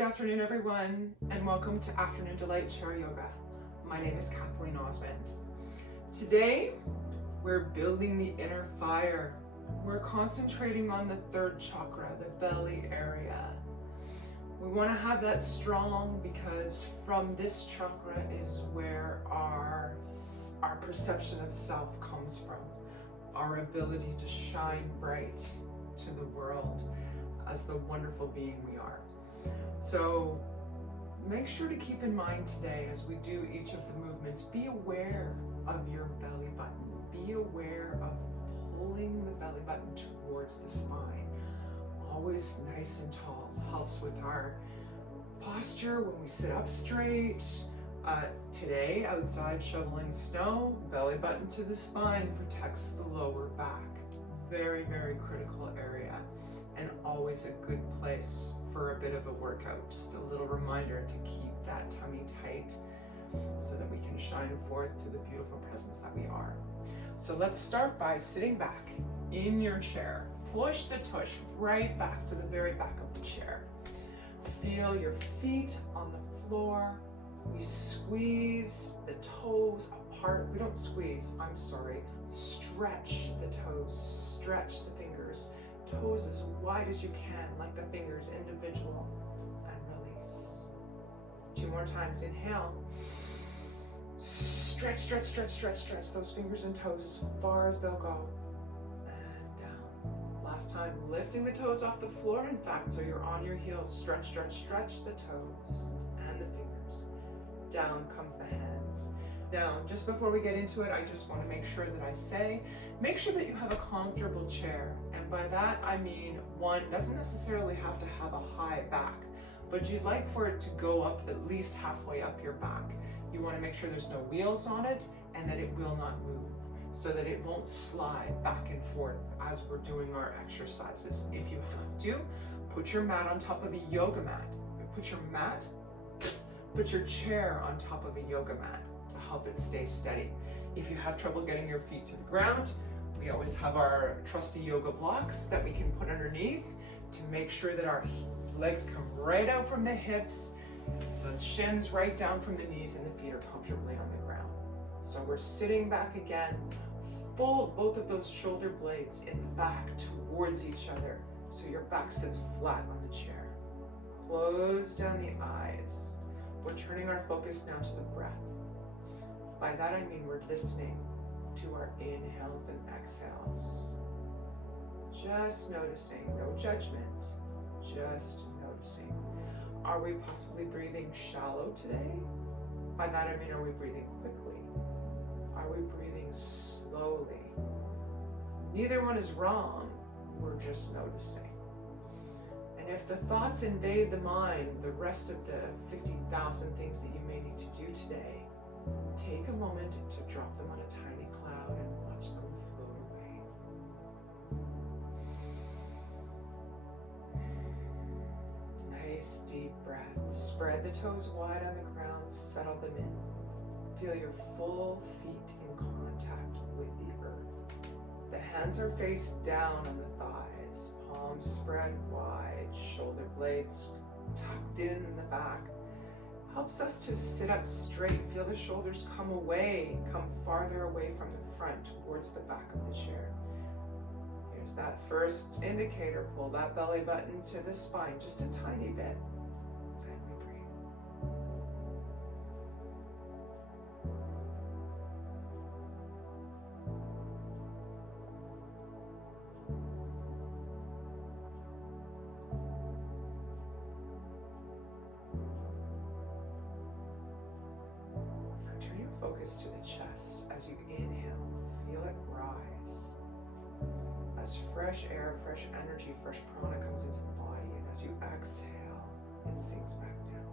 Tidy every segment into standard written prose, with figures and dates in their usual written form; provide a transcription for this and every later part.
Good afternoon, everyone, and welcome to Afternoon Delight Chair Yoga. My name is Kathleen Osmond. Today, we're building the inner fire. We're concentrating on the third chakra, the belly area. We want to have that strong because from this chakra is where our perception of self comes from. Our ability to shine bright to the world as the wonderful being we are. So make sure to keep in mind today as we do each of the movements, be aware of your belly button. Be aware of pulling the belly button towards the spine. Always nice and tall. Helps with our posture when we sit up straight. Today, outside shoveling snow, belly button to the spine protects the lower back. Very, very critical area. And always a good place for a bit of a workout. Just a little reminder to keep that tummy tight so that we can shine forth to the beautiful presence that we are. So let's start by sitting back in your chair. Push the tush right back to the very back of the chair. Feel your feet on the floor. We squeeze the toes apart. We don't squeeze, I'm sorry. Stretch the toes, stretch the fingers. Toes as wide as you can, like the fingers, individual, and release. 2 more times. Inhale. Stretch, stretch, stretch, stretch, stretch those fingers and toes as far as they'll go. And down. Last time, lifting the toes off the floor, in fact, so you're on your heels. Stretch, stretch, stretch the toes and the fingers. Down comes the hands. Now, just before we get into it, I just want to make sure that I say, make sure that you have a comfortable chair. And by that, I mean one doesn't necessarily have to have a high back, but you'd like for it to go up at least halfway up your back. You want to make sure there's no wheels on it and that it will not move so that it won't slide back and forth as we're doing our exercises. If you have to, put your mat on top of a yoga mat. Put your chair on top of a yoga mat. Help it stay steady. If you have trouble getting your feet to the ground, we always have our trusty yoga blocks that we can put underneath to make sure that our legs come right out from the hips, the shins right down from the knees, and the feet are comfortably on the ground. So we're sitting back again. Fold both of those shoulder blades in the back towards each other so your back sits flat on the chair. Close down the eyes. We're turning our focus now to the breath. By that I mean we're listening to our inhales and exhales. Just noticing, no judgment, just noticing. Are we possibly breathing shallow today? By that I mean, are we breathing quickly? Are we breathing slowly? Neither one is wrong, we're just noticing. And if the thoughts invade the mind, the rest of the 50,000 things that you may need to do today, take a moment to drop them on a tiny cloud and watch them float away. Nice deep breath. Spread the toes wide on the ground, settle them in. Feel your full feet in contact with the earth. The hands are face down on the thighs, palms spread wide, shoulder blades tucked in the back. Helps us to sit up straight. Feel the shoulders come farther away from the front towards the back of the chair. Here's that first indicator. Pull that belly button to the spine just a tiny bit. Finally breathe. Focus to the chest. As you inhale, feel it rise. As fresh air, fresh energy, fresh prana comes into the body, and as you exhale, it sinks back down.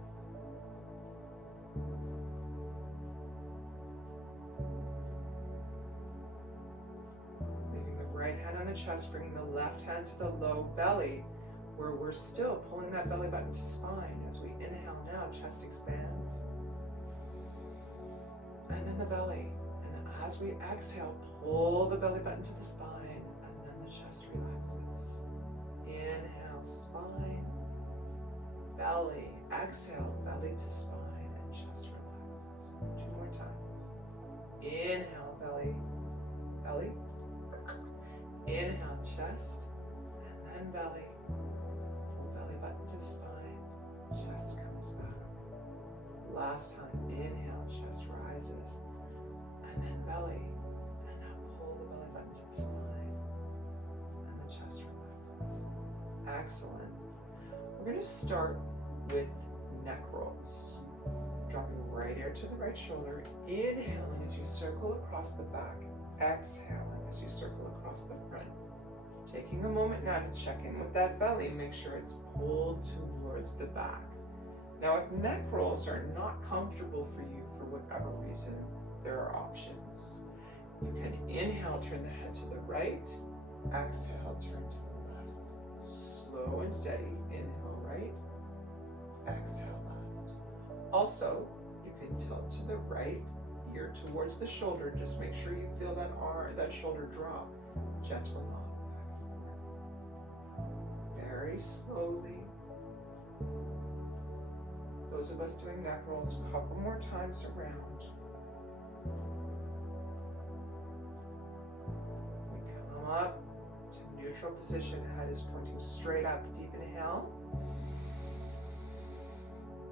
Leaving the right hand on the chest, bringing the left hand to the low belly, where we're still pulling that belly button to spine. As we inhale now, chest expands. And then the belly. And as we exhale, pull the belly button to the spine, and then the chest relaxes. Inhale, spine, belly, exhale, belly to spine and chest relaxes. 2 more times. Inhale, belly, belly. Inhale, chest, and then belly. Pull belly button to spine, chest comes back. Last time, inhale, chest rises, and then belly. And now pull the belly button to the spine, and the chest relaxes. Excellent. We're going to start with neck rolls. Dropping right ear to the right shoulder, inhaling as you circle across the back, exhaling as you circle across the front. Taking a moment now to check in with that belly, make sure it's pulled towards the back. Now, if neck rolls are not comfortable for you for whatever reason, there are options. You can inhale, turn the head to the right, exhale, turn to the left. Slow and steady, inhale right, exhale left. Also, you can tilt to the right, ear towards the shoulder. Just make sure you feel that arm, that shoulder drop. Gentle nod. Very slowly. Those of us doing neck rolls, a couple more times around. We come up to neutral position, head is pointing straight up, deep inhale.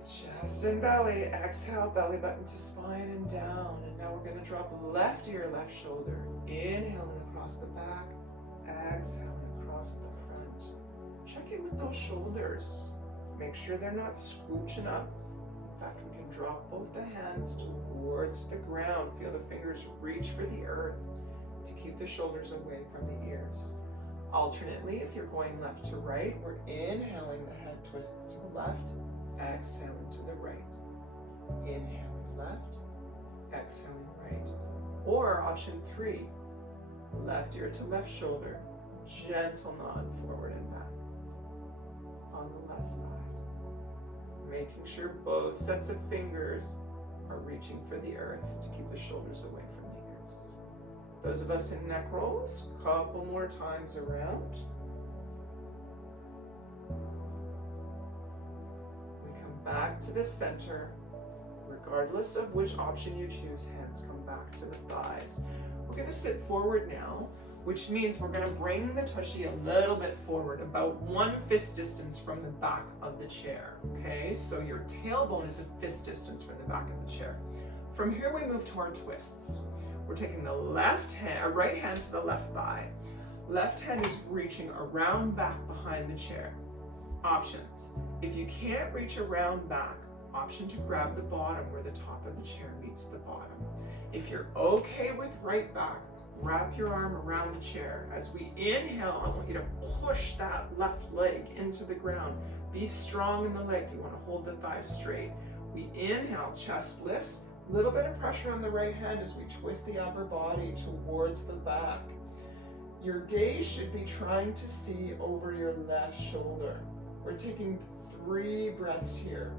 Chest and belly, exhale, belly button to spine and down. And now we're going to drop left ear, left shoulder. Inhaling across the back, exhaling across the front. Check in with those shoulders. Make sure they're not scooching up. In fact, we can drop both the hands towards the ground. Feel the fingers reach for the earth to keep the shoulders away from the ears. Alternately, if you're going left to right, we're inhaling, the head twists to the left, exhaling to the right. Inhaling left, exhaling right. Or option 3, left ear to left shoulder, gentle nod forward and back. On the left side. Making sure both sets of fingers are reaching for the earth to keep the shoulders away from the ears. Those of us in neck rolls, couple more times around. We come back to the center. Regardless of which option you choose, hands come back to the thighs. We're going to sit forward now, which means we're going to bring the tushy a little bit forward, about 1 fist distance from the back of the chair, okay? So your tailbone is a fist distance from the back of the chair. From here, we move to our twists. We're taking the right hand to the left thigh. Left hand is reaching around back behind the chair. Options. If you can't reach around back, option to grab the bottom where the top of the chair meets the bottom. If you're okay with right back, wrap your arm around the chair. As we inhale, I want you to push that left leg into the ground. Be strong in the leg. You want to hold the thighs straight. We inhale, chest lifts. A little bit of pressure on the right hand as we twist the upper body towards the back. Your gaze should be trying to see over your left shoulder. We're taking 3 breaths here.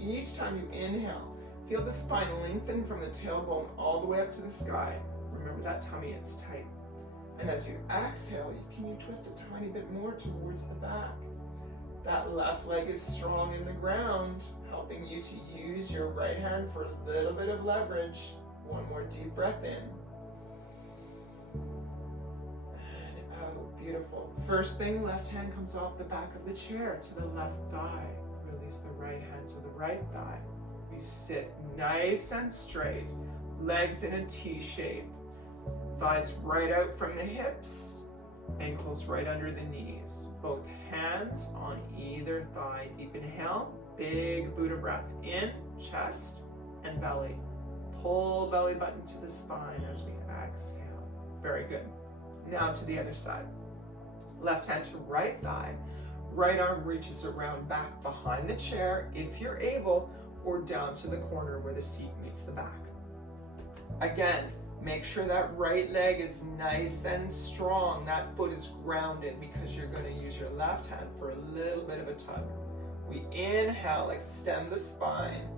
Each time you inhale, feel the spine lengthen from the tailbone all the way up to the sky. Remember that tummy, it's tight. And as you exhale, can you twist a tiny bit more towards the back? That left leg is strong in the ground, helping you to use your right hand for a little bit of leverage. 1 more deep breath in. And out, beautiful. First thing, left hand comes off the back of the chair to the left thigh. Release the right hand to the right thigh. We sit nice and straight, legs in a T shape. Thighs right out from the hips, ankles right under the knees. Both hands on either thigh. Deep inhale, big Buddha breath in, chest and belly. Pull belly button to the spine as we exhale. Very good. Now to the other side. Left hand to right thigh. Right arm reaches around back behind the chair if you're able, or down to the corner where the seat meets the back. Again, make sure that right leg is nice and strong. That foot is grounded because you're going to use your left hand for a little bit of a tug. We inhale, extend the spine.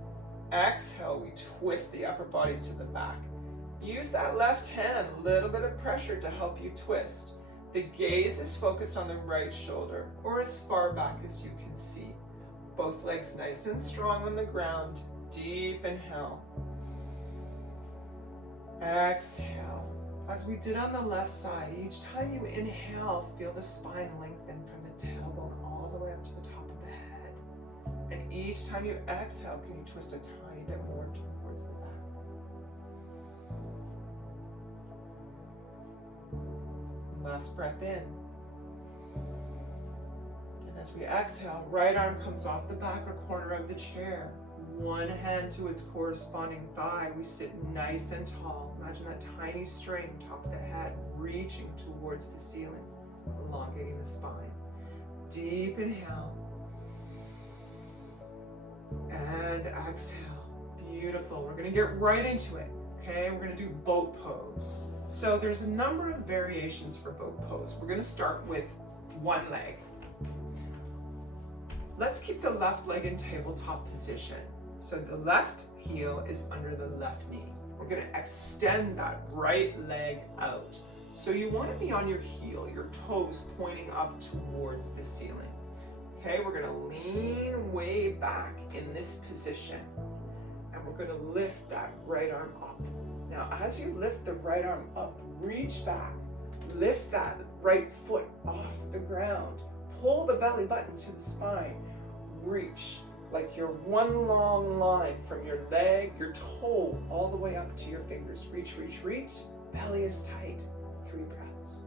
Exhale, we twist the upper body to the back. Use that left hand, a little bit of pressure to help you twist. The gaze is focused on the right shoulder or as far back as you can see. Both legs nice and strong on the ground. Deep inhale. Exhale. As we did on the left side, each time you inhale, feel the spine lengthen from the tailbone all the way up to the top of the head. And each time you exhale, can you twist a tiny bit more towards the back? Last breath in. And as we exhale, right arm comes off the back or corner of the chair. One hand to its corresponding thigh. We sit nice and tall. Imagine that tiny string, top of the head, reaching towards the ceiling, elongating the spine. Deep inhale. And exhale. Beautiful. We're going to get right into it. Okay, we're going to do boat pose. So there's a number of variations for boat pose. We're going to start with one leg. Let's keep the left leg in tabletop position. So the left heel is under the left knee. We're going to extend that right leg out. So you want to be on your heel, your toes pointing up towards the ceiling. Okay, we're going to lean way back in this position. And we're going to lift that right arm up. Now, as you lift the right arm up, reach back. Lift that right foot off the ground. Pull the belly button to the spine. Reach like you're one long line from your leg, your toe, all the way up to your fingers. Reach, reach, reach. Belly is tight. 3 breaths.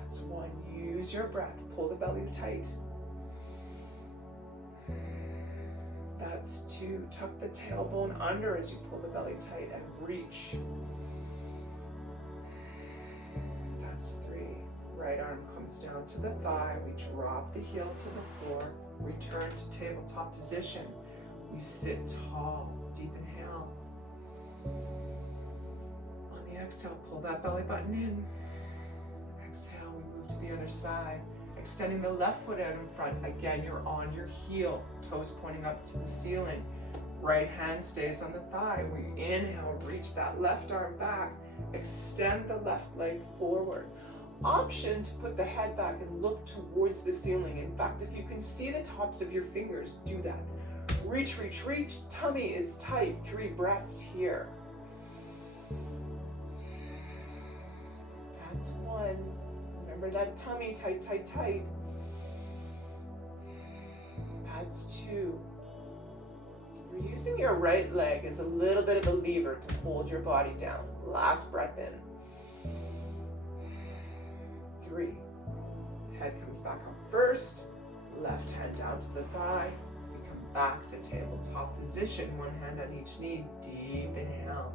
That's 1. Use your breath. Pull the belly tight. That's 2. Tuck the tailbone under as you pull the belly tight and reach. That's 3. Right arm comes down to the thigh. We drop the heel to the floor. Return to tabletop position. We sit tall. Deep inhale. On the exhale, pull that belly button in. Exhale, we move to the other side. Extending the left foot out in front. Again, you're on your heel. Toes pointing up to the ceiling. Right hand stays on the thigh. We inhale, reach that left arm back. Extend the left leg forward. Option to put the head back and look towards the ceiling. In fact, if you can see the tops of your fingers, do that. Reach, reach, reach. Tummy is tight. 3 breaths here. That's 1. Remember that tummy, tight, tight, tight. That's 2. You're using your right leg as a little bit of a lever to hold your body down. Last breath in. 3. Head comes back up first. Left hand down to the thigh. We come back to tabletop position. 1 hand on each knee. Deep inhale.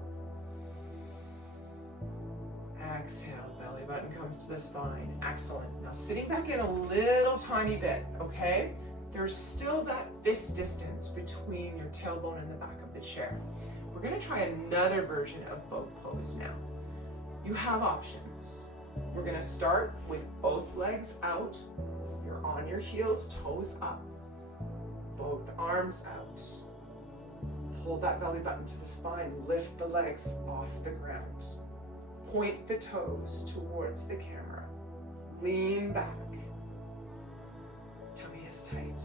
Exhale. Belly button comes to the spine. Excellent. Now sitting back in a little tiny bit, okay? There's still that fist distance between your tailbone and the back of the chair. We're going to try another version of boat pose now. You have options. We're going to start with both legs out. You're on your heels, toes up. Both arms out. Pull that belly button to the spine. Lift the legs off the ground. Point the toes towards the camera. Lean back. Tummy is tight.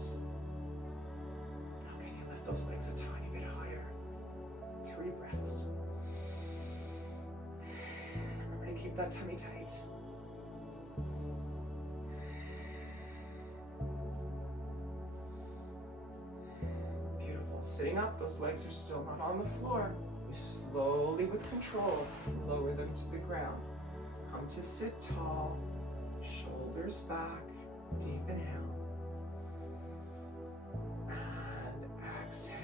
Now can you lift those legs a tiny bit higher? 3 breaths. Remember to keep that tummy tight. Beautiful. Sitting up, those legs are still not on the floor. You slowly, with control, lower them to the ground. Come to sit tall, shoulders back, deep inhale. And exhale.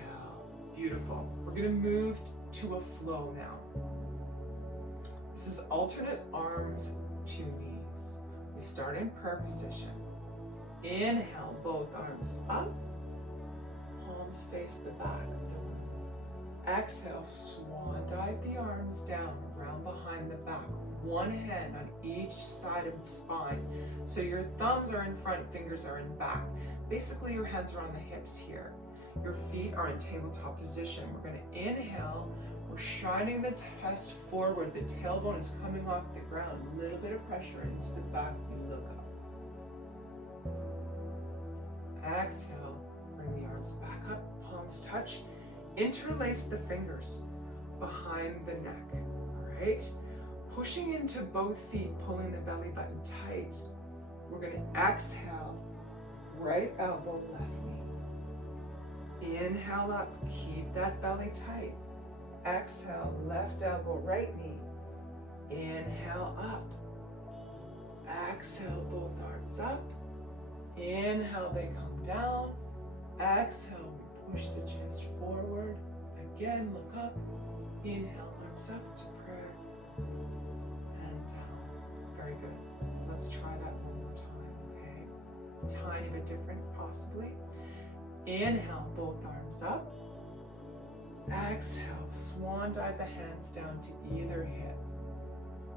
Beautiful. We're going to move to a flow now. This is alternate arms to knees. We start in prayer position. Inhale, both arms up, palms face the back of the room. Exhale, swan dive the arms down around behind the back. 1 hand on each side of the spine. So your thumbs are in front, fingers are in back. Basically, your hands are on the hips here. Your feet are in tabletop position. We're going to inhale. We're shining the chest forward. The tailbone is coming off the ground. A little bit of pressure into the back. We look up. Exhale, bring the arms back up, palms touch. Interlace the fingers behind the neck, all right? Pushing into both feet, pulling the belly button tight. We're gonna exhale, right elbow, left knee. Inhale up, keep that belly tight. Exhale, left elbow, right knee. Inhale up. Exhale, both arms up. Inhale, they come down. Exhale, we push the chest forward. Again, look up. Inhale, arms up to prayer. And down. Very good. Let's try that one more time, okay? Tiny bit different, possibly. Inhale, both arms up. Exhale, swan dive the hands down to either hip.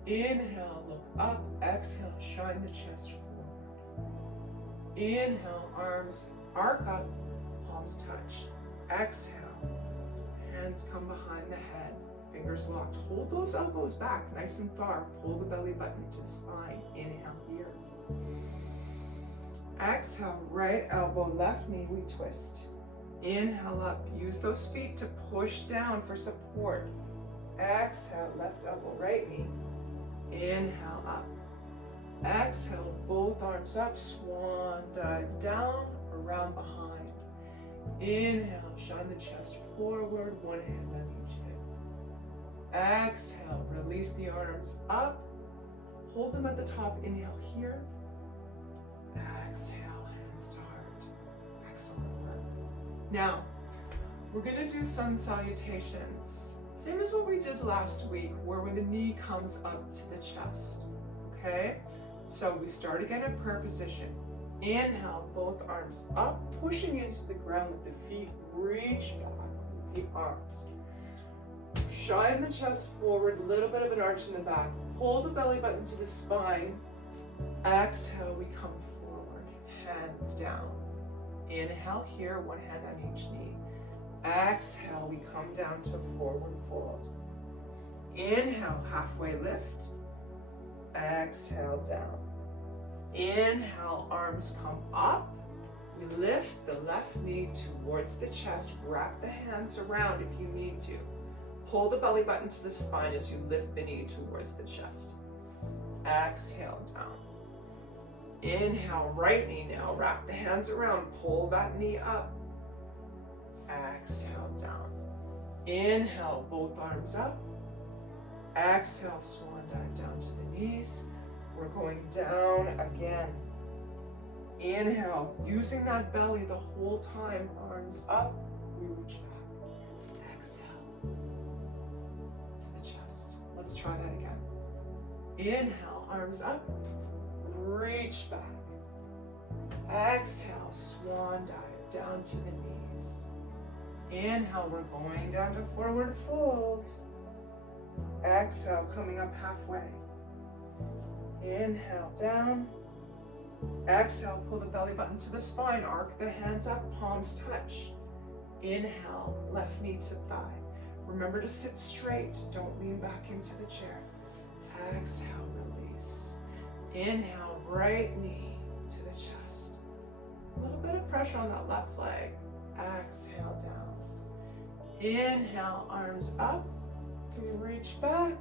Inhale, look up. Exhale, shine the chest forward. Inhale, arms arc up, palms touch. Exhale, hands come behind the head, fingers locked. Hold those elbows back, nice and far. Pull the belly button to the spine. Inhale here. Exhale, right elbow, left knee, we twist. Inhale up, use those feet to push down for support. Exhale, left elbow, right knee. Inhale up. Exhale, both arms up, swan dive down, around behind. Inhale, shine the chest forward, one hand on each hip. Exhale, release the arms up, hold them at the top, inhale here. Exhale, hands to heart. Excellent work. Now, we're gonna do sun salutations. Same as what we did last week, where when the knee comes up to the chest, okay? So we start again in prayer position. Inhale, both arms up, pushing into the ground with the feet, reach back with the arms. Shine the chest forward, a little bit of an arch in the back. Pull the belly button to the spine. Exhale, we come forward, hands down. Inhale here, one hand on each knee. Exhale, we come down to forward fold. Inhale, halfway lift. Exhale, down. Inhale, arms come up. We lift the left knee towards the chest. Wrap the hands around if you need to. Pull the belly button to the spine as you lift the knee towards the chest. Exhale, down. Inhale, right knee now. Wrap the hands around. Pull that knee up. Exhale, down. Inhale, both arms up. Exhale, swan dive down to the knees. We're going down again. Inhale, using that belly the whole time. Arms up, we reach back. Exhale, to the chest. Let's try that again. Inhale, arms up, reach back. Exhale, swan dive down to the knees. Inhale, we're going down to forward fold. Exhale, coming up halfway. Inhale, down. Exhale, pull the belly button to the spine. Arc the hands up, palms touch. Inhale, left knee to thigh. Remember to sit straight. Don't lean back into the chair. Exhale, release. Inhale, right knee to the chest. A little bit of pressure on that left leg. Exhale, down. Inhale, arms up. We reach back.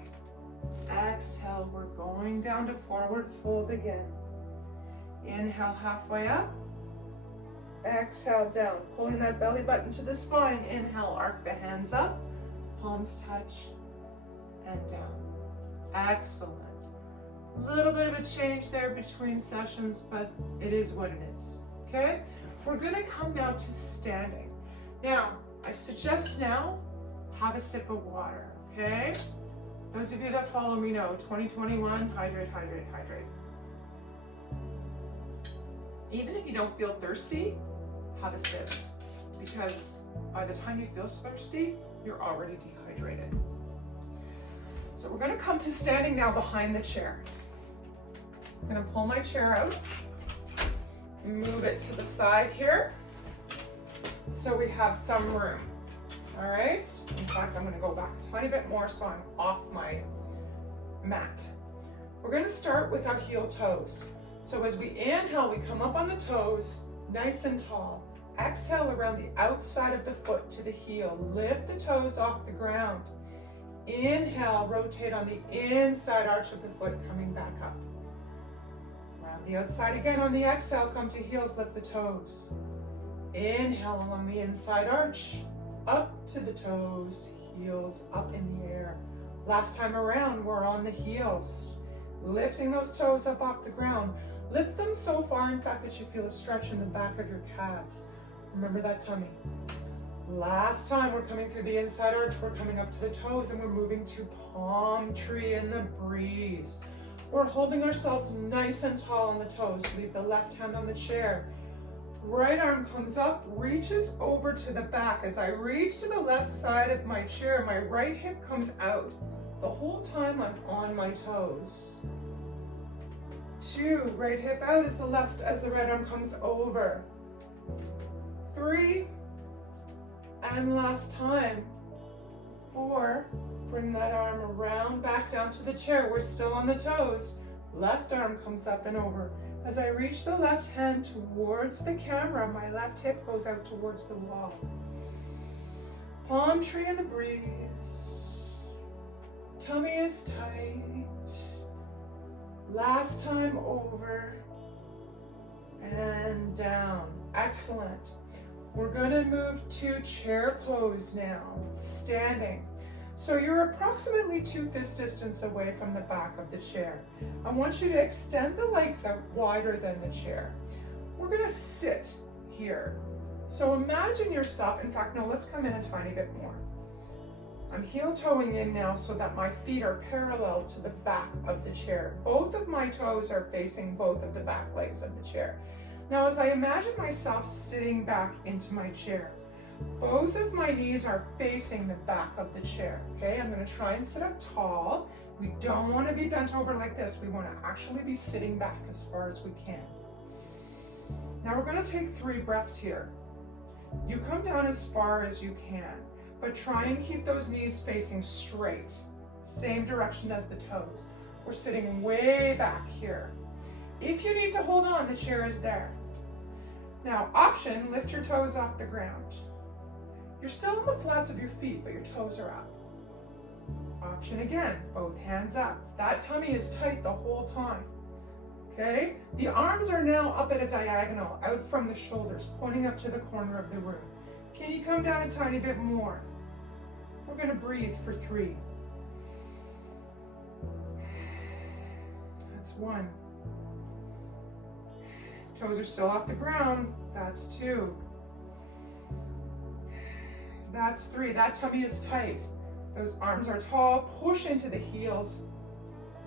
Exhale, we're going down to forward fold again. Inhale, halfway up. Exhale, down. Pulling that belly button to the spine. Inhale, arc the hands up. Palms touch and down. Excellent. A little bit of a change there between sessions, but it is what it is. Okay? We're going to come now to standing. Now, I suggest now, have a sip of water. Okay? Those of you that follow me know, 2021, hydrate, hydrate, hydrate. Even if you don't feel thirsty, have a sip. Because by the time you feel thirsty, you're already dehydrated. So we're gonna come to standing now behind the chair. I'm gonna pull my chair out, move it to the side here, so we have some room. All right, in fact, I'm gonna go back a tiny bit more so I'm off my mat. We're gonna start with our heel toes. So as we inhale, we come up on the toes, nice and tall. Exhale around the outside of the foot to the heel. Lift the toes off the ground. Inhale, rotate on the inside arch of the foot, coming back up. Around the outside again on the exhale, come to heels, lift the toes. Inhale along the inside arch, up to the toes, heels up in the air. Last time around, we're on the heels. Lifting those toes up off the ground. Lift them so far, in fact, that you feel a stretch in the back of your calves. Remember that tummy. Last time, we're coming through the inside arch, we're coming up to the toes, and we're moving to palm tree in the breeze. We're holding ourselves nice and tall on the toes. Leave the left hand on the chair. Right arm comes up, reaches over to the back. As I reach to the left side of my chair, my right hip comes out. The whole time I'm on my toes. 2, right hip out as the right arm comes over. 3, and last time. 4, bring that arm around, back down to the chair. We're still on the toes. Left arm comes up and over. As I reach the left hand towards the camera, my left hip goes out towards the wall. Palm tree in the breeze. Tummy is tight. Last time over and down. Excellent. We're going to move to chair pose now, standing. So you're approximately 2 fist distance away from the back of the chair. I want you to extend the legs out wider than the chair. We're going to sit here. So imagine yourself, in fact, no, let's come in a tiny bit more. I'm heel toeing in now so that my feet are parallel to the back of the chair. Both of my toes are facing both of the back legs of the chair. Now, as I imagine myself sitting back into my chair, both of my knees are facing the back of the chair, okay? I'm gonna try and sit up tall. We don't wanna be bent over like this. We wanna actually be sitting back as far as we can. Now we're gonna take 3 breaths here. You come down as far as you can, but try and keep those knees facing straight, same direction as the toes. We're sitting way back here. If you need to hold on, the chair is there. Now, option, lift your toes off the ground. You're still on the flats of your feet, but your toes are up. Option again, both hands up. That tummy is tight the whole time, okay? The arms are now up at a diagonal, out from the shoulders, pointing up to the corner of the room. Can you come down a tiny bit more? We're gonna breathe for 3. That's 1. Toes are still off the ground. That's 2. That's 3. That tummy is tight. Those arms are tall. Push into the heels.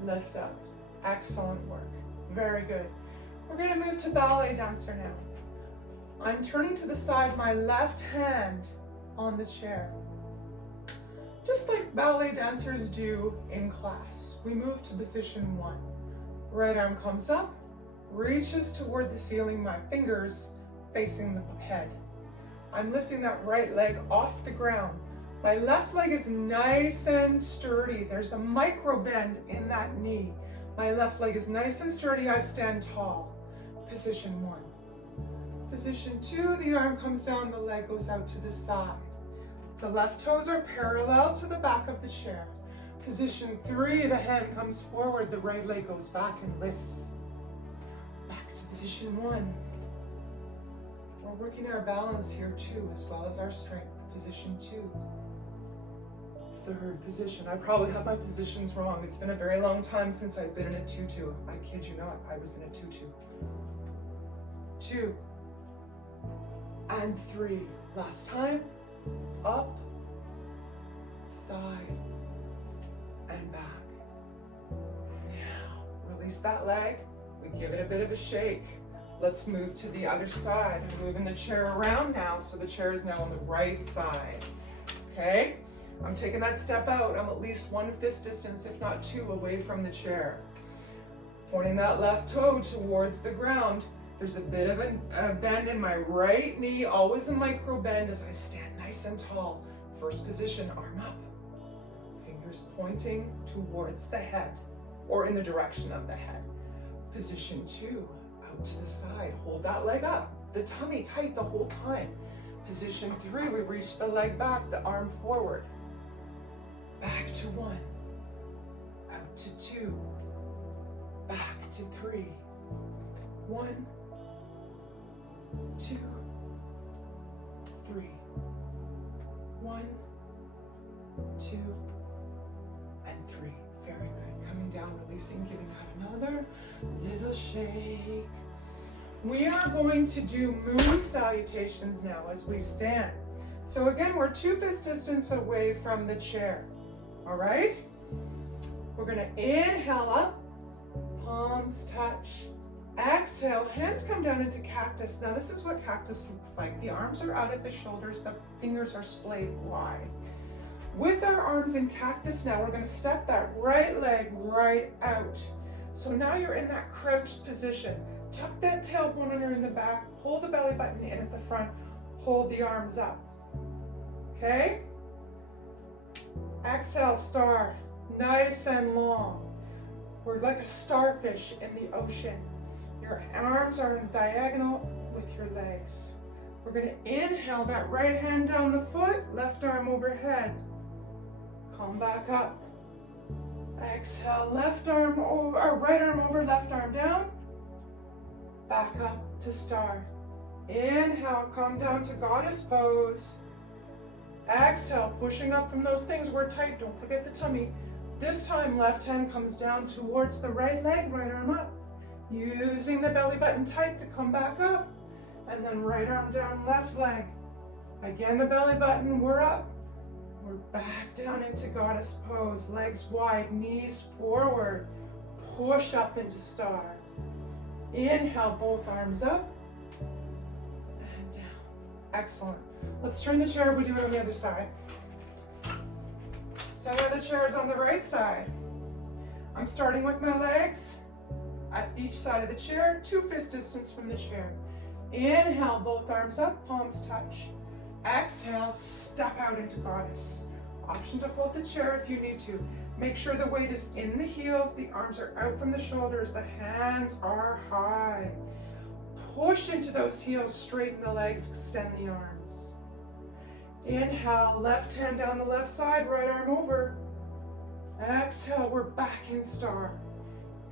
Lift up. Excellent work. Very good. We're going to move to ballet dancer now. I'm turning to the side, my left hand on the chair. Just like ballet dancers do in class, we move to position 1. Right arm comes up, reaches toward the ceiling, my fingers facing the head. I'm lifting that right leg off the ground. My left leg is nice and sturdy. There's a micro bend in that knee. My left leg is nice and sturdy. I stand tall. Position 1. Position 2, the arm comes down, the leg goes out to the side. The left toes are parallel to the back of the chair. Position 3, the hand comes forward, the right leg goes back and lifts. Back to position 1. We're working our balance here too, as well as our strength. Position 2. Third position. I probably have my positions wrong. It's been a very long time since I've been in a tutu. I kid you not, I was in a tutu. 2. And 3. Last time. Up, side, and back. Now, release that leg. We give it a bit of a shake. Let's move to the other side. I'm moving the chair around now, so the chair is now on the right side. Okay? I'm taking that step out. I'm at least 1 fist distance, if not 2, away from the chair. Pointing that left toe towards the ground. There's a bit of a bend in my right knee, always a micro bend as I stand nice and tall. First position, arm up. Fingers pointing towards the head, or in the direction of the head. Position 2, out to the side. Hold that leg up. The tummy tight the whole time. Position 3, we reach the leg back, the arm forward. Back to 1. Out to 2. Back to 3. 1, 2, 3. 1, 2, and 3. Very good. Coming down, releasing, giving that another little shake. We are going to do moon salutations now as we stand. So again, we're 2 fist distance away from the chair. All right? We're going to inhale up, palms touch. Exhale, hands come down into cactus. Now this is what cactus looks like. The arms are out at the shoulders, the fingers are splayed wide. With our arms in cactus now, we're going to step that right leg right out. So now you're in that crouched position. Tuck that tailbone under in the back, pull the belly button in at the front, hold the arms up. Okay? Exhale, star, nice and long. We're like a starfish in the ocean. Your arms are in diagonal with your legs. We're going to inhale that right hand down the foot, left arm overhead. Come back up. Exhale, left arm over, or right arm over, left arm down. Back up to star. Inhale, come down to goddess pose. Exhale, pushing up from those things were tight. Don't forget the tummy. This time, left hand comes down towards the right leg, right arm up. Using the belly button tight to come back up. And then right arm down, left leg. Again, the belly button, we're up. We're back down into goddess pose. Legs wide, knees forward. Push up into star. Inhale, both arms up and down. Excellent. Let's turn the chair. We do it on the other side. So now the chair is on the right side. I'm starting with my legs at each side of the chair, 2 fist distance from the chair. Inhale, both arms up, palms touch. Exhale, step out into goddess. Option to hold the chair if you need to. Make sure the weight is in the heels, the arms are out from the shoulders, the hands are high. Push into those heels, straighten the legs, extend the arms. Inhale, left hand down the left side, right arm over. Exhale, we're back in star.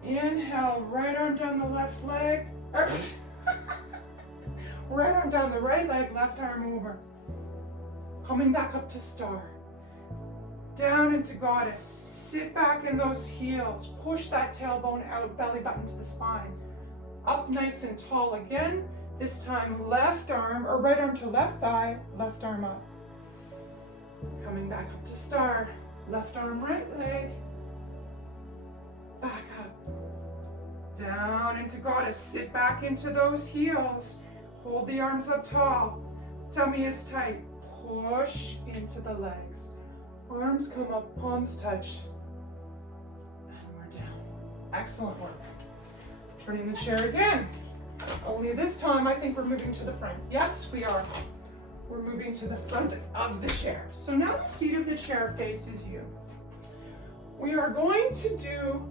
Inhale, right arm down the left leg. Right arm down the right leg, left arm over. Coming back up to star. Down into goddess. Sit back in those heels. Push that tailbone out, belly button to the spine. Up nice and tall again. This time left arm, or right arm to left thigh, left arm up. Coming back up to star. Left arm, right leg. Back up. Down into goddess. Sit back into those heels. Hold the arms up tall. Tummy is tight. Push into the legs. Arms come up, palms touch. And we're down. Excellent work. Turning the chair again. Only this time I think we're moving to the front. Yes, we are. We're moving to the front of the chair. So now the seat of the chair faces you. We are going to do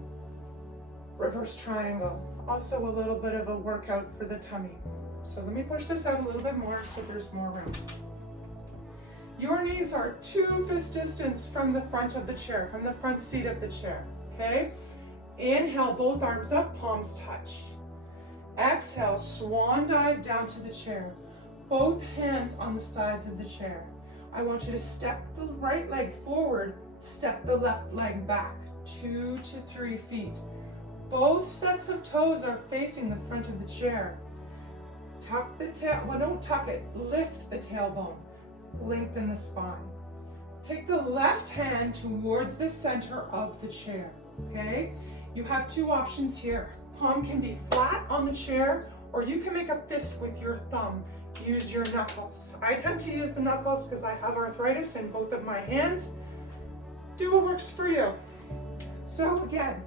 reverse triangle. Also a little bit of a workout for the tummy. So let me push this out a little bit more so there's more room. Your knees are 2 fist distance from the front of the chair, from the front seat of the chair, okay? Inhale, both arms up, palms touch. Exhale, swan dive down to the chair. Both hands on the sides of the chair. I want you to step the right leg forward, step the left leg back, 2 to 3 feet. Both sets of toes are facing the front of the chair. Tuck the tail, well, don't tuck it, lift the tailbone. Lengthen the spine. Take the left hand towards the center of the chair, okay? You have 2 options here. Palm can be flat on the chair, or you can make a fist with your thumb. Use your knuckles. I tend to use the knuckles because I have arthritis in both of my hands. Do what works for you. So again,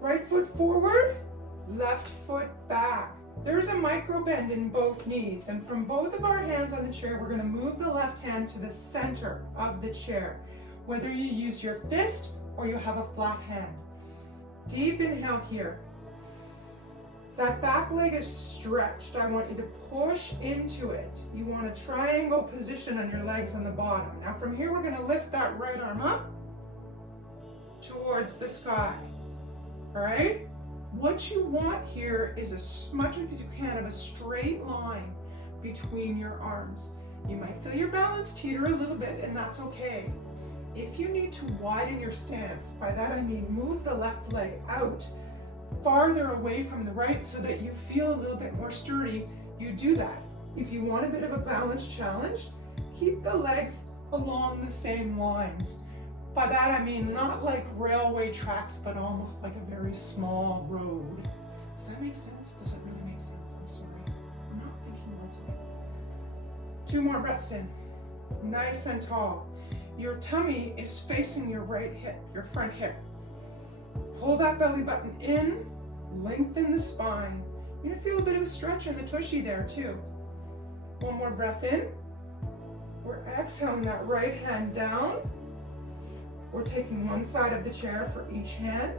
right foot forward, left foot back. There's a micro bend in both knees, and from both of our hands on the chair, we're going to move the left hand to the center of the chair, whether you use your fist or you have a flat hand. Deep inhale here. that back leg is stretched, I want you to push into it. You want a triangle position on your legs on the bottom. Now from here, we're gonna lift that right arm up towards the sky, all right? What you want here is as much as you can of a straight line between your arms. You might feel your balance teeter a little bit, and that's okay. If you need to widen your stance, by that I mean move the left leg out farther away from the right so that you feel a little bit more sturdy, you do that. If you want a bit of a balance challenge, keep the legs along the same lines. By that I mean not like railway tracks, but almost like a very small road. Does that make sense? Does it really make sense? I'm sorry. I'm not thinking well today. 2 more breaths in. Nice and tall. Your tummy is facing your right hip, your front hip. Pull that belly button in, lengthen the spine. You're gonna feel a bit of a stretch in the tushy there too. 1 more breath in. We're exhaling that right hand down. We're taking one side of the chair for each hand.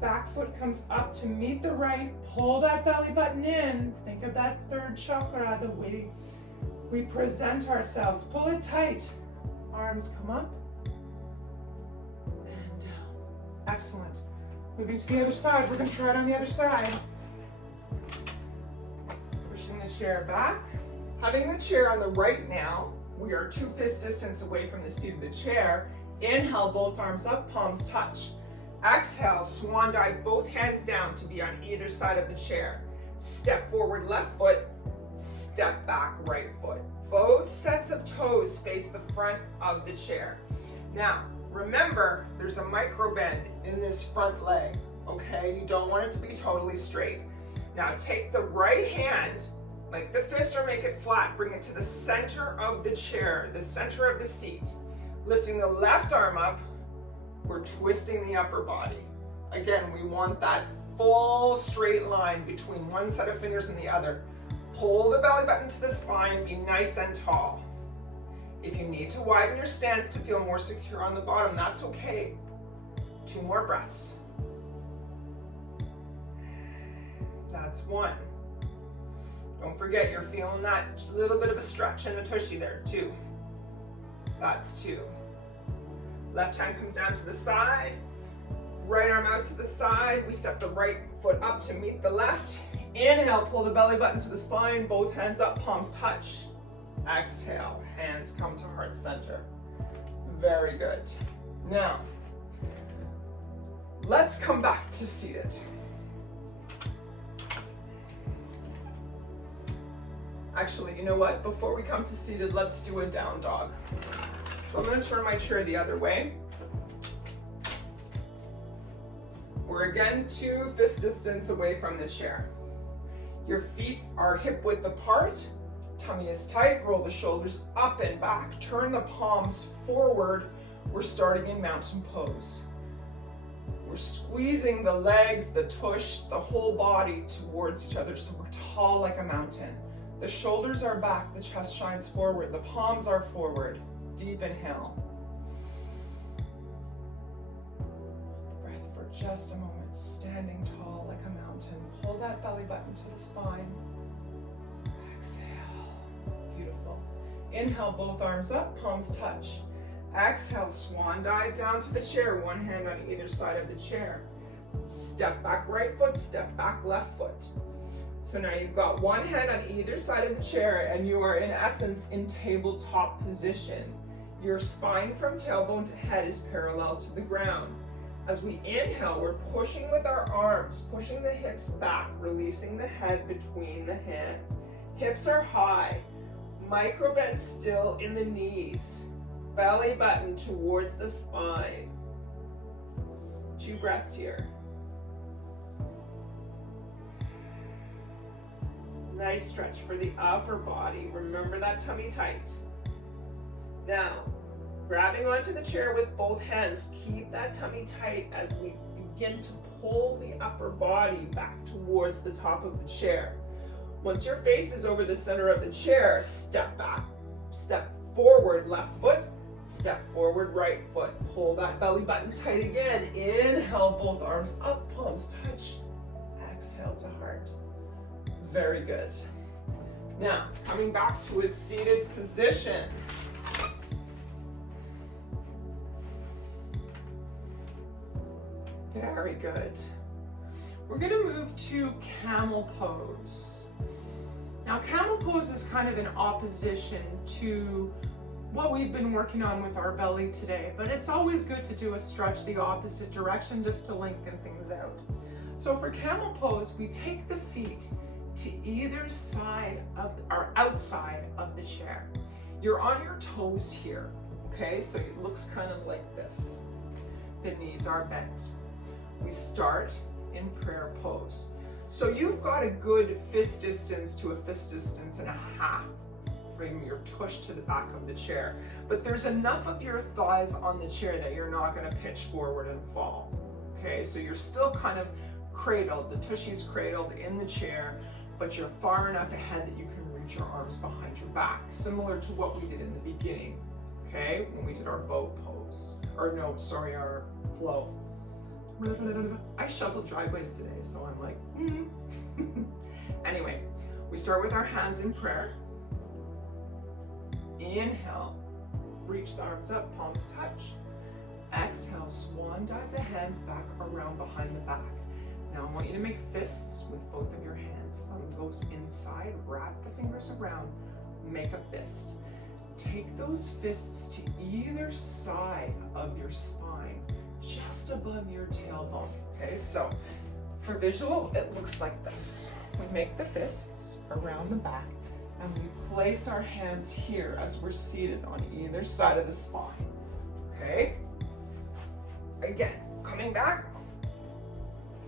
Back foot comes up to meet the right. Pull that belly button in. Think of that third chakra, the way we present ourselves. Pull it tight. Arms come up and down. Excellent. Moving to the other side. We're going to try it on the other side. Pushing the chair back. Having the chair on the right now, we are 2 fist distance away from the seat of the chair. Inhale, both arms up, palms touch. Exhale, swan dive, both hands down to be on either side of the chair. Step forward, left foot, step back, right foot. Both sets of toes face the front of the chair. Now, remember, there's a micro bend in this front leg, okay? You don't want it to be totally straight. Now, take the right hand, make the fist or make it flat, bring it to the center of the chair, the center of the seat. Lifting the left arm up, we're twisting the upper body. Again, we want that full straight line between one set of fingers and the other. Pull the belly button to the spine, be nice and tall. If you need to widen your stance to feel more secure on the bottom, that's okay. 2 more breaths. That's 1. Don't forget, you're feeling that little bit of a stretch in the tushy there, 2. That's 2. Left hand comes down to the side. Right arm out to the side. We step the right foot up to meet the left. Inhale, pull the belly button to the spine. Both hands up, palms touch. Exhale, hands come to heart center. Very good. Now, let's come back to seated. Actually, you know what? Before we come to seated, let's do a down dog. So I'm going to turn my chair the other way. We're again 2 fist distance away from the chair. Your feet are hip width apart, tummy is tight, roll the shoulders up and back, turn the palms forward. We're starting in mountain pose. We're squeezing the legs, the tush, the whole body towards each other so we're tall like a mountain. The shoulders are back, the chest shines forward, the palms are forward. Deep inhale. Breath for just a moment, standing tall like a mountain. Pull that belly button to the spine. Exhale. Beautiful. Inhale, both arms up, palms touch. Exhale, swan dive down to the chair, one hand on either side of the chair. Step back right foot, step back left foot. So now you've got one hand on either side of the chair and you are in essence in tabletop position. Your spine from tailbone to head is parallel to the ground. As we inhale, we're pushing with our arms, pushing the hips back, releasing the head between the hands. Hips are high, micro bend still in the knees. Belly button towards the spine. 2 breaths here. Nice stretch for the upper body. Remember that tummy tight. Now, grabbing onto the chair with both hands, keep that tummy tight as we begin to pull the upper body back towards the top of the chair. Once your face is over the center of the chair, step back, step forward, left foot, step forward, right foot. Pull that belly button tight again. Inhale, both arms up, palms touch. exhale to heart. Very good. Now, coming back to a seated position. Very good. We're going to move to Camel Pose. Now, Camel Pose is kind of in opposition to what we've been working on with our belly today, but it's always good to do a stretch the opposite direction just to lengthen things out. So for Camel Pose, we take the feet to either side of or outside of the chair. You're on your toes here, okay? So it looks kind of like this. The knees are bent. We start in prayer pose. So you've got a good fist distance to a fist distance and a half from your tush to the back of the chair. But there's enough of your thighs on the chair that you're not going to pitch forward and fall. Okay, so you're still kind of cradled, the tushy's cradled in the chair, but you're far enough ahead that you can reach your arms behind your back, similar to what we did in the beginning, okay, when we did our bow pose, or no, sorry, our flow. I shoveled driveways today, so I'm like, Anyway, we start with our hands in prayer. Inhale, reach the arms up, palms touch. Exhale, swan dive the hands back around behind the back. Now I want you to make fists with both of your hands. Thumb goes inside, wrap the fingers around, make a fist. Take those fists to either side of your spine, just above your tailbone. Okay, so for visual, it looks like this. We make the fists around the back and we place our hands here as we're seated on either side of the spine. Okay? Again, coming back,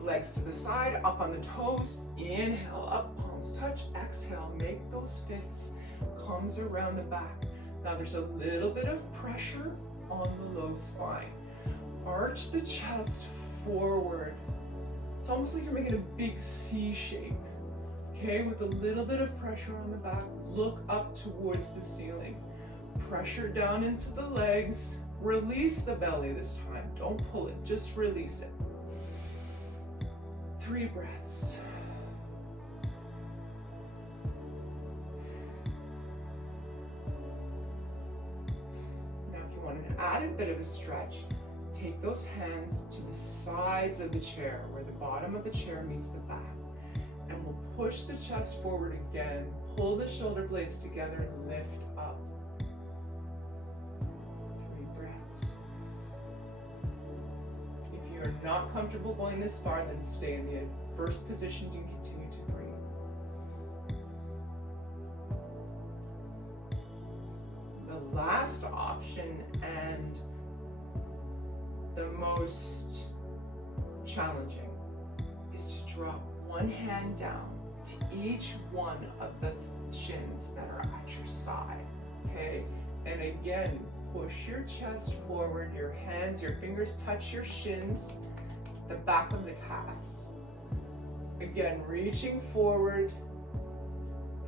legs to the side, up on the toes, inhale, up, palms touch, exhale, make those fists, comes around the back. Now there's a little bit of pressure on the low spine. Arch the chest forward. It's almost like you're making a big C shape, okay? With a little bit of pressure on the back, look up towards the ceiling. Pressure down into the legs, release the belly this time. Don't pull it, just release it. 3 breaths. Now if you want an added bit of a stretch, take those hands to the sides of the chair, where the bottom of the chair meets the back. And we'll push the chest forward again, pull the shoulder blades together and lift up. 3 breaths. If you're not comfortable going this far, then stay in the first position and continue to breathe. The last option, and the most challenging, is to drop one hand down to each one of the shins that are at your side, okay? And again, push your chest forward, your hands, your fingers touch your shins, the back of the calves. Again, reaching forward,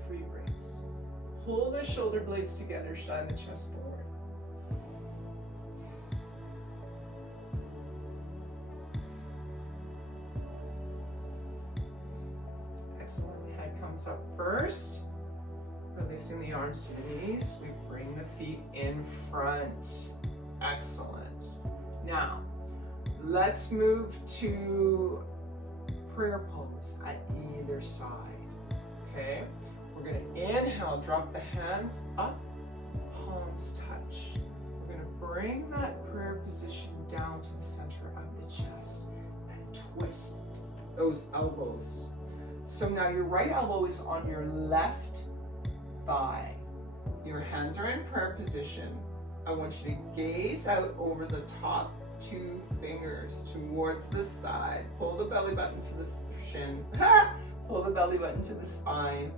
3 breaths. Pull the shoulder blades together, shine the chest forward. Up first, releasing the arms to the knees. We bring the feet in front. Excellent. Now, let's move to prayer pose at either side. Okay? We're going to inhale, drop the hands up, palms touch. We're going to bring that prayer position down to the center of the chest and twist those elbows. So now your right elbow is on your left thigh. Your hands are in prayer position. I want you to gaze out over the top 2 fingers towards the side. Pull the belly button to the shin. Pull the belly button to the spine.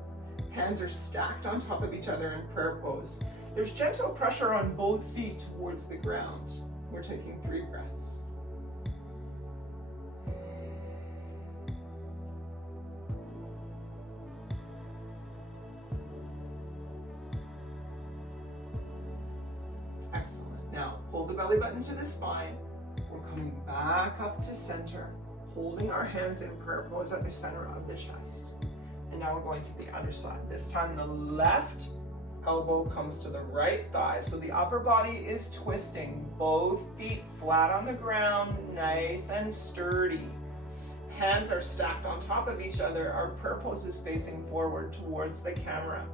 Hands are stacked on top of each other in prayer pose. There's gentle pressure on both feet towards the ground. We're taking 3 breaths. Excellent. Now, pull the belly button to the spine. We're coming back up to center. holding our hands in prayer pose at the center of the chest. And now we're going to the other side. This time the left elbow comes to the right thigh. So the upper body is twisting, both feet flat on the ground, nice and sturdy. Hands are stacked on top of each other. Our prayer pose is facing forward towards the camera.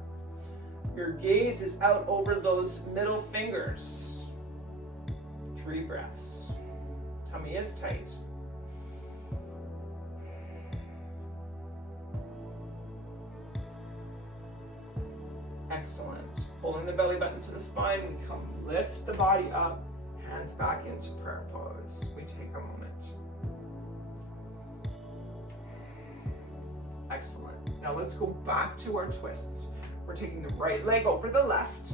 Your gaze is out over those middle fingers. 3 breaths. Tummy is tight. Excellent. Pulling the belly button to the spine, we come lift the body up, hands back into prayer pose. We take a moment. Excellent. Now let's go back to our twists. We're taking the right leg over the left,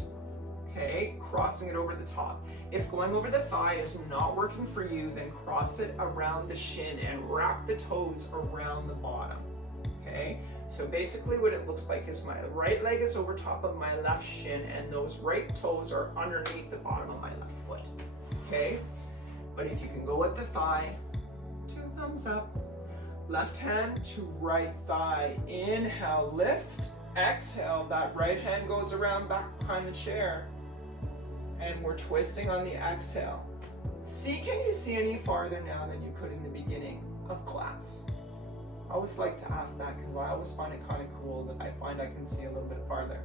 okay, crossing it over the top. If going over the thigh is not working for you, then cross it around the shin and wrap the toes around the bottom, okay? So basically what it looks like is my right leg is over top of my left shin and those right toes are underneath the bottom of my left foot, okay? But if you can go at the thigh, 2 thumbs up. Left hand to right thigh. Inhale, lift. Exhale, that right hand goes around back behind the chair. And we're twisting on the exhale. Can you see any farther now than you could in the beginning of class? I always like to ask that because I always find it kind of cool that I find I can see a little bit farther.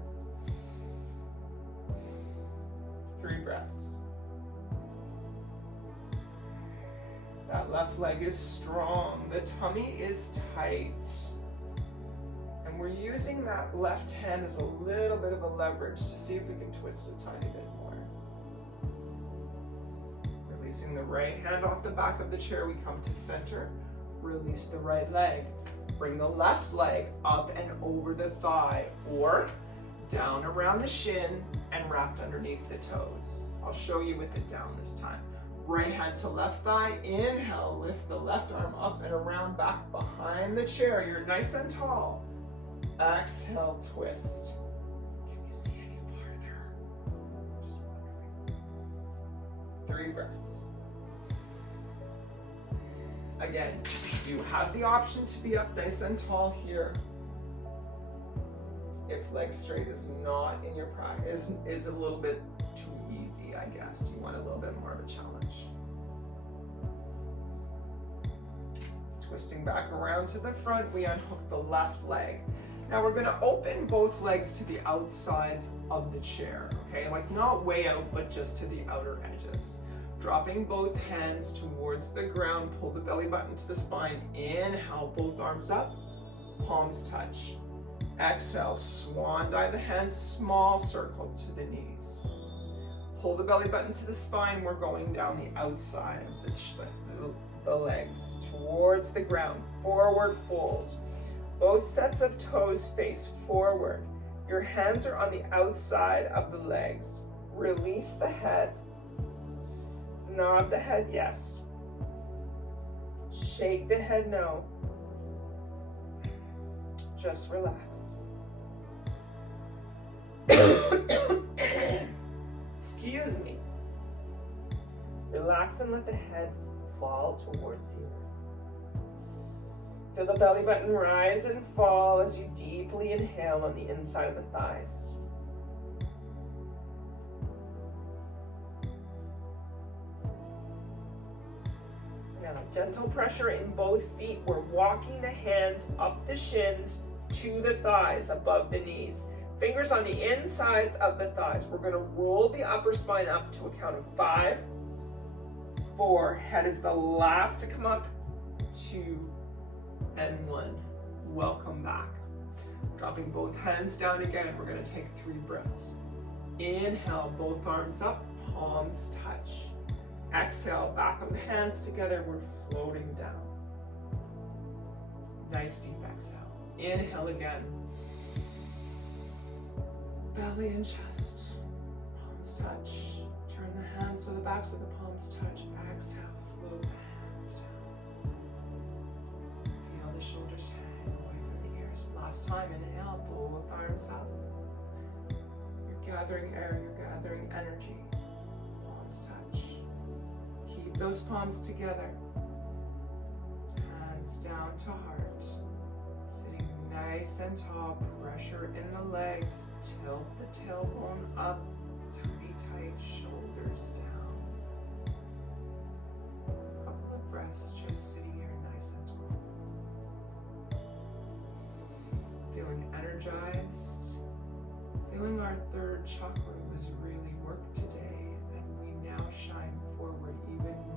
3 breaths. That left leg is strong. The tummy is tight. And we're using that left hand as a little bit of a leverage to see if we can twist a tiny bit more. Releasing the right hand off the back of the chair, we come to center. Release the right leg. Bring the left leg up and over the thigh or down around the shin and wrapped underneath the toes. I'll show you with it down this time. Right hand to left thigh. Inhale, lift the left arm up and around back behind the chair. You're nice and tall. Exhale, twist. Can you see any farther? Just wondering. 3 breaths. Again, you have the option to be up nice and tall here. If leg straight is not in your practice, is a little bit too easy, I guess. You want a little bit more of a challenge. Twisting back around to the front, we unhook the left leg. Now we're gonna open both legs to the outsides of the chair, okay? Like not way out, but just to the outer edges. Dropping both hands towards the ground, pull the belly button to the spine. Inhale, both arms up, palms touch. Exhale, swan dive the hands, small circle to the knees. Pull the belly button to the spine. We're going down the outside of the legs towards the ground. Forward fold. Both sets of toes face forward. Your hands are on the outside of the legs. Release the head. Nod the head yes. Shake the head no. Just relax. Excuse me. Relax and let the head fall towards the earth. Feel the belly button rise and fall as you deeply inhale on the inside of the thighs. Now, gentle pressure in both feet. We're walking the hands up the shins to the thighs, above the knees. Fingers on the insides of the thighs. We're going to roll the upper spine up to a count of 5, 4. Head is the last to come up. 2 and 1. Welcome back. Dropping both hands down again. We're going to take 3 breaths. Inhale, both arms up, palms touch. Exhale, back of the hands together. We're floating down. Nice deep exhale. Inhale again. Belly and chest. Palms touch. Turn the hands so the backs of the palms touch. Exhale, float the hands down. Feel the shoulders hang away from the ears. Last time, inhale, both arms up. You're gathering air, you're gathering energy. Palms touch. Keep those palms together. down to heart. Sitting nice and tall, pressure in the legs, tilt the tailbone up, tummy tight, shoulders down. Couple of breaths just sitting here nice and tall. Feeling energized, feeling our third chakra was really worked today, and we now shine forward even